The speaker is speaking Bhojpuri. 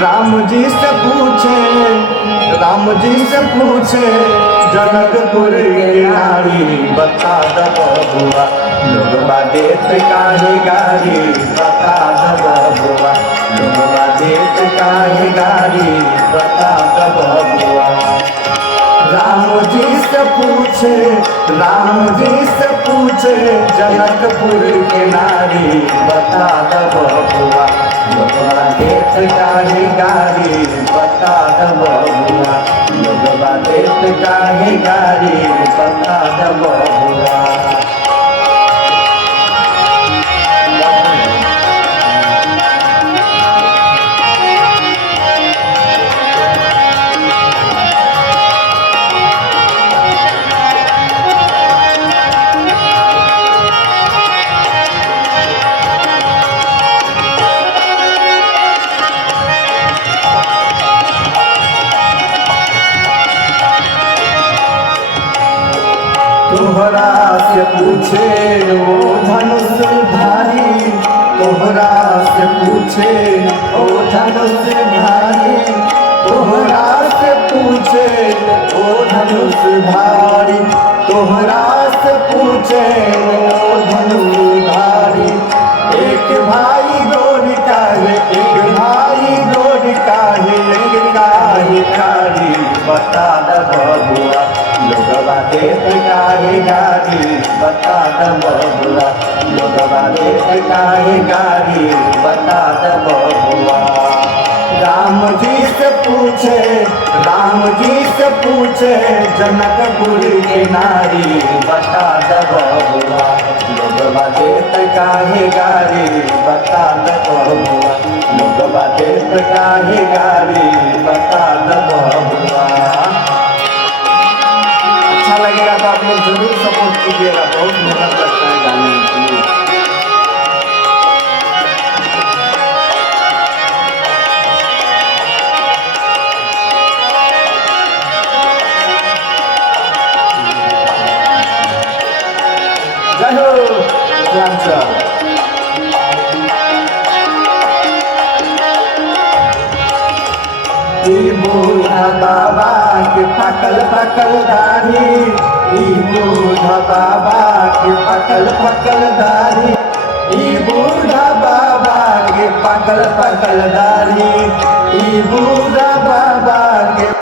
राम जी से पूछे, राम जी से पूछे जनकपुर के नारी, बता द बबुआ लोगवा देत काहे गारी, बता द बबुआ लोगवा देत काहे गारी, बता द बबुआ। राम जी से पूछे, राम जी से पूछे जनकपुर के नारी, बता द बबुआ लोगवा देत काहे गारी, बता द बबुआ लोगवा देत काहे गारी, बता द बबुआ। तोहरा से पूछे ओ धनुषधारी, तोहरा से पूछे ओ धनुषधारी, तोहरा से पूछे ओ धनुषधारी, तोहरा से पूछे ओ धनुषधारी। एक भाई गोरी काहे, एक भाई गोरी काहे, एक काहे कारी, बता द बबुआ लोगवा देत काहे गारी, बता द बबुआ लोगवा देत काहे गारी, बता द बबुआ। राम जी से पूछे, राम जी से पूछे जनकपुर के नारी, बता द बबुआ लोगवा देत काहे गारी, बता द बबुआ लोगवा देत काहे गारी, बता द बबुआ। अच्छा लगेगा तो आप लोग जरूर सपोर्ट कीजिएगा, बहुत मेहनत लगता है गाने की। जय हो मिथिलांचल। बूढ़ा बाबा के पकल पकल दाढ़ी, बूढ़ा बाबा के पकल पकल दाढ़ी, बूढ़ा बाबा के पकल पकल दाढ़ी, बूढ़ा बाबा